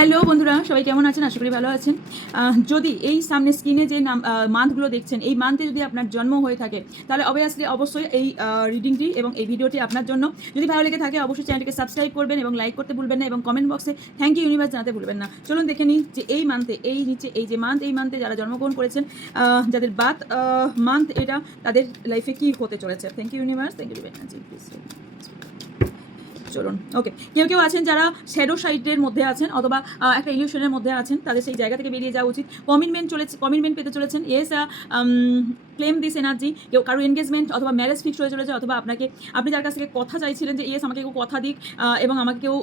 Hello বন্ধুরা, সবাই কেমন আছেন? আশা করি ভালো আছেন। যদি এই সামনে স্ক্রিনে যে মান্থগুলো দেখছেন, এই মান্থে যদি আপনার জন্ম হয়ে থাকে, তাহলে অবশ্যই এই রিডিংটি এবং এই ভিডিওটি আপনার জন্য। যদি ভালো লেগে থাকে অবশ্যই চ্যানেলটিকে সাবস্ক্রাইব করবেন এবং লাইক করতে ভুলবেন না, এবং কমেন্ট বক্সে থ্যাংক ইউ ইউনিভার্স জানাতে ভুলবেন না। চলুন দেখে নিই যে এই মান্থে, এই নিচে এই যে মান্থ, এই মান্থে যারা জন্মগ্রহণ করেছেন, যাদের বার্থ মান্থ এটা, তাদের লাইফে কী হতে চলেছে। Thank you universe, thank you energy please. চলুন, ওকে। কেউ আছেন যারা শ্যাডো সাইডের মধ্যে আছেন অথবা একটা ইলিউশনের মধ্যে আছেন, তাদের সেই জায়গা থেকে বেরিয়ে যাওয়া উচিত। কমিটমেন্ট পেতে চলেছেন। Yes, claim this energy. কেউ কারো এনগেজমেন্ট অথবা ম্যারেজ ফিক্স হয়ে চলেছে, অথবা আপনি যার কাছ থেকে কথা চাইছিলেন যে ইয়েস আমাকে কেউ কথা দিক এবং আমাকে কেউ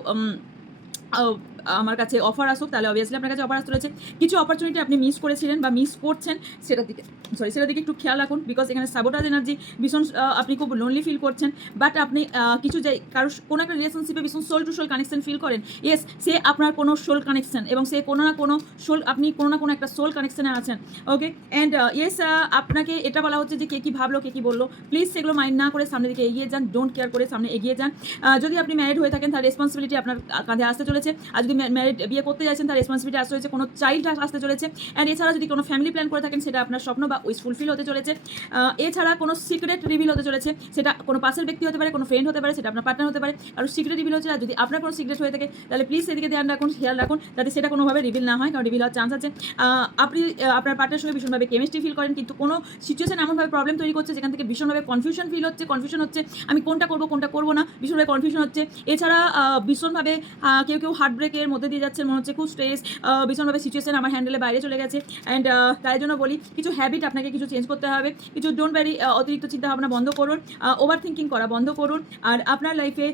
আমার কাছে অফার আসুক, তাহলে অবভিয়াসলি আপনার কাছে অফার আসতে রয়েছে। কিছু অপরচুনিটি আপনি মিস করেছিলেন বা মিস করছেন, সেটার দিকে একটু খেয়াল রাখুন। বিকজ এখানে সাবোটাজ এনার্জি, ভীষণ আপনি খুব লোনলি ফিল করছেন। বাট আপনি কিছু কারো কোনো একটা রিলেশনশিপে ভীষণ soul to soul connection feel করেন। ইয়েস, সে আপনার কোনো সোল কানেকশন, এবং সে কোনো না কোনো আপনি কোনো না কোনো একটা সোল কানেকশনে আছেন। ওকে, অ্যান্ড ইয়েস, আপনাকে এটা বলা হচ্ছে যে কে কী ভাবলো, কে কী বললো, প্লিজ সেগুলো মাইন্ড না করে সামনের দিকে এগিয়ে যান। ডোন্ট কেয়ার করে সামনে এগিয়ে যান। যদি আপনি ম্যারিড হয়ে থাকেন, তার রেসপন্সিবিলিটি আপনার কাঁধে আসতে চলেছে। আর যদি ম্যারিড বিয়ে করতে যাচ্ছেন, তার রেসপন্সিবিলিটি আসতে চলেছে। কোনো চাইল্ড আসতে চলেছে। অ্যান্ড এছাড়া যদি কোনো ফ্যামিলি প্ল্যান করে থাকেন, সেটা আপনার স্বপ্ন বা উইশ ফুলফিল হতে চলেছে। এছাড়া কোনো সিক্রেট রিভিল হতে চলেছে, সেটা কোনো পাশের ব্যক্তি হতে পারে, কোনো ফ্রেন্ড হতে পারে, সেটা আপনার পার্টনার হতে পারে। আর সিক্রেট রিভিল হচ্ছে, আর যদি আপনার কোনো সিক্রেট হয়ে থাকে, তাহলে প্লিজ সেদিকে খেয়াল রাখুন যাতে সেটা কোনোভাবে রিভিল না হয়, কারণ রিভিল হওয়ার চান্স আছে। আপনি আপনার পার্টনারের সঙ্গে ভীষণভাবে কেমিস্ট্রি ফিল করেন, কিন্তু কোনো সিচুয়েশন এমনভাবে প্রবলেম তৈরি করছে যেখান থেকে ভীষণভাবে কনফিউশন হচ্ছে, আমি কোনটা করবো না, ভীষণভাবে কনফিউশন হচ্ছে। এছাড়া ভীষণভাবে কেউ হার্ট ব্রেকের মধ্যে দিয়ে যাচ্ছে, মনে হচ্ছে খুব স্ট্রেস, ভীষণভাবে সিচুয়েশন আমার হ্যান্ডেলের বাইরে চলে গেছে। অ্যান্ড তাই জন্য বলি, কিছু হ্যাবিট আপনাকে কিছু চেঞ্জ করতে হবে। কিছু ডোন্ট ভ্যারি অতিরিক্ত চিন্তাভাবনা বন্ধ করুন, ওভার থিঙ্কিং করা বন্ধ করুন। আর আপনার লাইফে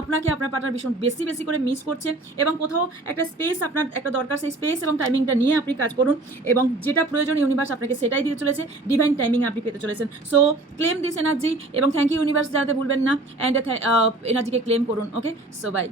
আপনাকে আপনার পার্টনার ভীষণ বেশি করে মিস করছে, এবং কোথাও একটা স্পেস আপনার একটা দরকার। সেই স্পেস এবং টাইমিংটা নিয়ে আপনি কাজ করুন, এবং যেটা প্রয়োজন ইউনিভার্স আপনাকে সেটাই দিয়ে চলেছে। ডিভাইন টাইমিং আপনি পেতে চলেছেন। সো ক্লেম দিস এনার্জি, এবং থ্যাংক ইউ ইউনিভার্স জানাতে ভুলবেন না। অ্যান্ড এনার্জিকে ক্লেম করুন। ওকে, সো বাই।